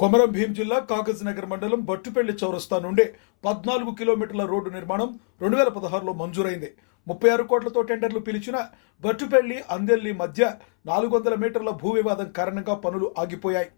కొమరం భీం జిల్లా కాగజ్నగర్ మండలం బట్టుపల్లి చౌరస్తా నుండి 14 కిలోమీటర్ల రోడ్డు నిర్మాణం 2016లో మంజూరైంది. 36 కోట్లతో టెండర్లు పిలిచిన బట్టుపల్లి అందెల్లి మధ్య 400 మీటర్ల భూ వివాదం కారణంగా పనులు ఆగిపోయాయి.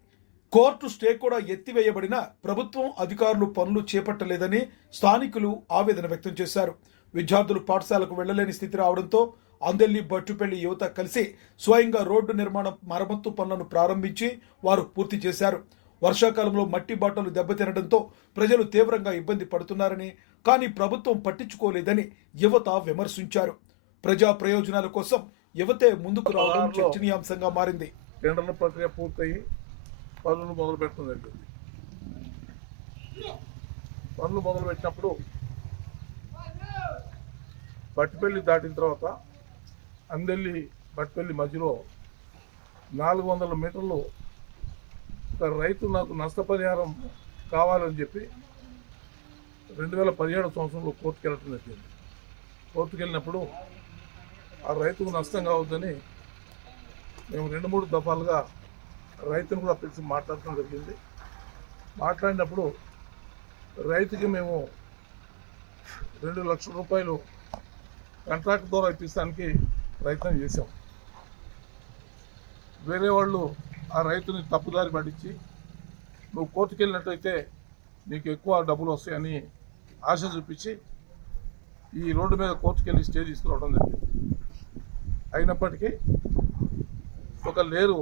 కోర్టు స్టే కూడా ఎత్తివేయబడిన ప్రభుత్వం అధికారులు పనులు చేపట్టలేదని స్థానికులు ఆవేదన వ్యక్తం చేశారు. విద్యార్థులు పాఠశాలకు వెళ్లలేని స్థితి రావడంతో అందెల్లి బట్టుపల్లి యువత కలిసి స్వయంగా రోడ్డు నిర్మాణం మరమ్మత్తు పనులను ప్రారంభించి వారు పూర్తి చేశారు. వర్షాకాలంలో మట్టి బాటలు దెబ్బతినడంతో ప్రజలు తీవ్రంగా ఇబ్బంది పడుతున్నారని, కానీ ప్రభుత్వం పట్టించుకోలేదని యువత విమర్శించారు. ప్రజా ప్రయోజనాల కోసం యువతే ముందుకు రావడం చర్చనీయాంశంగా మారింది. టెండర్ల ప్రక్రియ పూర్తయి పనులు మొదలు పెట్టడం జరిగింది. పనులు మొదలు పెట్టినప్పుడు బట్టుపల్లి దాటిన తర్వాత అందెల్లి బట్టుపల్లి మధ్యలో 400 మీటర్లు రైతు నాకు నష్టపరిహారం కావాలని చెప్పి 2017 సంవత్సరంలో కోర్టుకు వెళ్ళటం జరిగింది. కోర్టుకు వెళ్ళినప్పుడు ఆ రైతుకు నష్టం కావద్దని మేము 2-3 దఫాలుగా రైతును కూడా పిలిచి మాట్లాడటం జరిగింది. మాట్లాడినప్పుడు రైతుకి మేము 2 లక్షల రూపాయలు కాంట్రాక్ట్ ద్వారా ఇప్పించడానికి ప్రయత్నం చేశాం. వేరే వాళ్ళు ఆ రైతుని తప్పుదారి పట్టించి నువ్వు కోర్టుకు వెళ్ళినట్టయితే నీకు ఎక్కువ డబ్బులు వస్తాయని ఆశ చూపించి ఈ రోడ్డు మీద కోర్టుకు వెళ్ళి స్టే తీసుకురావడం జరిగింది. అయినప్పటికీ ఒక లేరు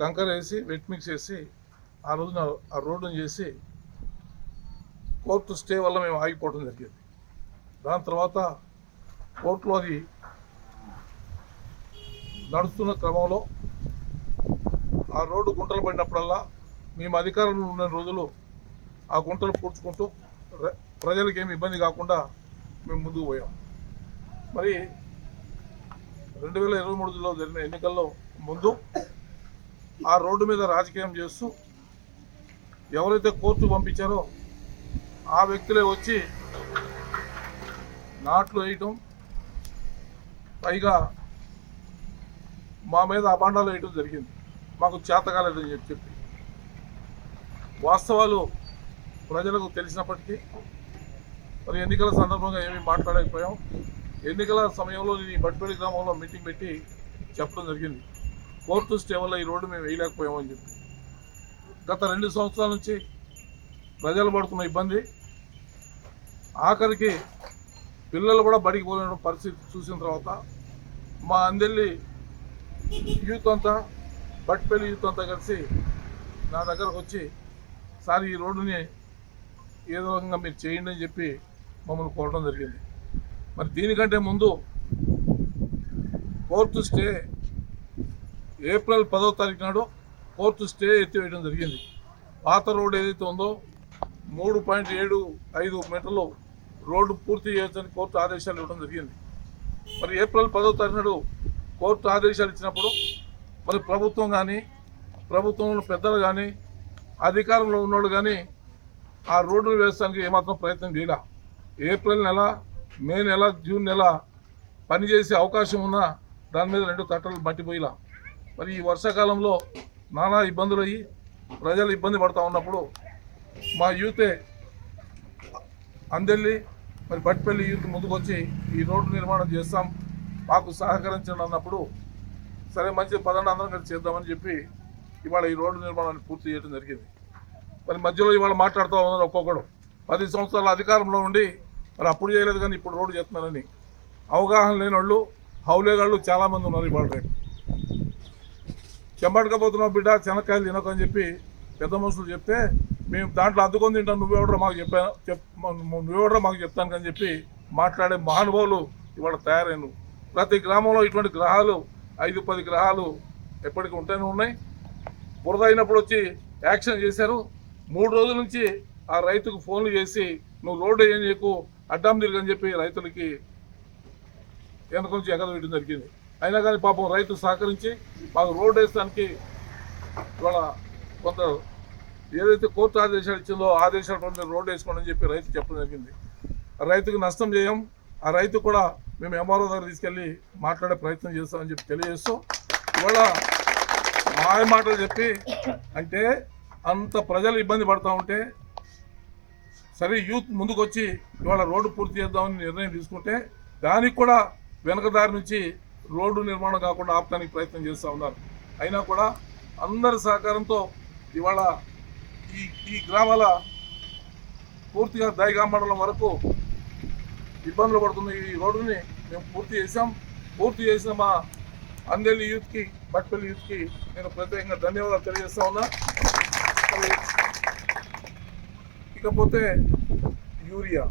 కంకర వేసి వెట్ మిక్స్ వేసి ఆ రోజున ఆ రోడ్డును చేసి కోర్టు స్టే వల్ల మేము ఆగిపోవడం జరిగింది. దాని తర్వాత కోర్టులో అది నడుస్తున్న క్రమంలో ఆ రోడ్డు గుంటలు పడినప్పుడల్లా మేము అధికారంలో ఉన్న రోజులు ఆ గుంటలు పూడ్చుకుంటూ ప్రజలకు ఏమి ఇబ్బంది కాకుండా మేము ముందుకు పోయాం. మరి 2023లో జరిగిన ఎన్నికల్లో ముందు ఆ రోడ్డు మీద రాజకీయం చేస్తూ ఎవరైతే కోర్టు పంపించారో ఆ వ్యక్తులే వచ్చి నాట్లు వేయటం, పైగా మా మీద అబాండాలు వేయటం జరిగింది. మాకు చేత కాలేదని చెప్పి వాస్తవాలు ప్రజలకు తెలిసినప్పటికీ మరి ఎన్నికల సందర్భంగా ఏమీ మాట్లాడకపోయాం. ఎన్నికల సమయంలో ఈ బట్టుపల్లి గ్రామంలో మీటింగ్ పెట్టి చెప్పడం జరిగింది, కోర్టు స్టే వల్ల ఈ రోడ్డు మేము వేయలేకపోయామని చెప్పి. గత 2 సంవత్సరాల నుంచి ప్రజలు పడుతున్న ఇబ్బంది, ఆఖరికి పిల్లలు కూడా బడికి పోలేని పరిస్థితి చూసిన తర్వాత మా అందెల్లి యూత్ అంతా బట్టుపల్లి యూత్ అంతా కలిసి నా దగ్గరకు వచ్చి సార్ ఈ రోడ్డుని ఏదో రకంగా మీరు చేయండి అని చెప్పి మమ్మల్ని కోరడం జరిగింది. మరి దీనికంటే ముందు కోర్టు స్టే ఏప్రిల్ 10వ తారీఖు నాడు కోర్టు స్టే ఎత్తివేయడం జరిగింది. పాత రోడ్డు ఏదైతే ఉందో 3.75 మీటర్లు రోడ్డు పూర్తి చేయొచ్చని కోర్టు ఆదేశాలు ఇవ్వడం జరిగింది. మరి ఏప్రిల్ 10వ తారీఖు నాడు కోర్టు ఆదేశాలు ఇచ్చినప్పుడు మరి ప్రభుత్వం కానీ ప్రభుత్వంలో పెద్దలు కానీ అధికారంలో ఉన్నోళ్ళు కానీ ఆ రోడ్డును వేయడానికి ఏమాత్రం ప్రయత్నం చేయాల. ఏప్రిల్ నెల, మే నెల, జూన్ నెల పనిచేసే అవకాశం ఉన్నా దాని మీద 2 తట్టలు మట్టిపోయిలా. మరి ఈ వర్షాకాలంలో నానా ఇబ్బందులు అయ్యి ప్రజలు ఇబ్బంది పడుతూ ఉన్నప్పుడు మా యూతే అందెల్లి మరి బట్టుపల్లి యూత్ ముందుకొచ్చి ఈ రోడ్డు నిర్మాణం చేస్తాం, మాకు సహకరించండి అన్నప్పుడు సరే మంచి పదండి అందరం కలిసి చేద్దామని చెప్పి ఇవాళ ఈ రోడ్డు నిర్మాణాన్ని పూర్తి చేయడం జరిగింది. మరి మధ్యలో ఇవాళ మాట్లాడుతూ ఉన్నారు ఒక్కొక్కడు 10 సంవత్సరాల అధికారంలో ఉండి మరి అప్పుడు చేయలేదు కానీ ఇప్పుడు రోడ్డు చేస్తున్నారని. అవగాహన లేని వాళ్ళు, హౌలేగాళ్ళు చాలామంది ఉన్నారు. ఇవాళ రేపు చెంబడకపోతున్నావు బిడ్డ, శనక్కాయలు తినకని చెప్పి పెద్ద మనుషులు చెప్తే మేము దాంట్లో అద్దుకొని తింటాం, నువ్వెవడో మాకు చెప్తాను అని చెప్పి మాట్లాడే మహానుభావులు ఇవాళ తయారైన. ప్రతి గ్రామంలో ఇటువంటి గ్రహాలు 5-10 గ్రహాలు ఎప్పటికీ ఉంటూనే ఉన్నాయి. బురద అయినప్పుడు వచ్చి యాక్షన్ చేశారు. 3 రోజుల నుంచి ఆ రైతుకు ఫోన్లు చేసి నువ్వు రోడ్డు ఏం చేయకు, అడ్డం తిరగని చెప్పి రైతులకి వెనక నుంచి ఎగరవేయడం జరిగింది. అయినా కానీ పాపం రైతు సహకరించి మాకు రోడ్డు వేయడానికి ఇవాళ కొంత ఏదైతే కోర్టు ఆదేశాలు ఇచ్చిందో ఆదేశాల ప్రకారం రోడ్డు వేసుకోండి అని చెప్పి రైతు చెప్పడం జరిగింది. రైతుకు నష్టం చేయం, ఆ రైతు కూడా మేము ఎంఆర్ఓ దగ్గర తీసుకెళ్ళి మాట్లాడే ప్రయత్నం చేస్తామని చెప్పి తెలియజేస్తూ ఇవాళ మాయ మాటలు చెప్పి అంటే అంత ప్రజలు ఇబ్బంది పడతా ఉంటే సరే యూత్ ముందుకొచ్చి ఇవాళ రోడ్డు పూర్తి చేద్దామని నిర్ణయం తీసుకుంటే దానికి కూడా వెనకదారి నుంచి రోడ్డు నిర్మాణం కాకుండా ఆపడానికి ప్రయత్నం చేస్తూ ఉన్నారు. అయినా కూడా అందరి సహకారంతో ఇవాళ ఈ గ్రామాల పూర్తిగా దైగా మండలం వరకు ఇబ్బందులు పడుతున్న ఈ రోడ్డుని మేము పూర్తి చేసాం. పూర్తి చేసిన మా అందెల్లి యూత్కి, బట్పల్లి యూత్కి నేను ప్రత్యేకంగా ధన్యవాదాలు తెలియజేస్తా ఉన్నా. ఇకపోతే యూరియా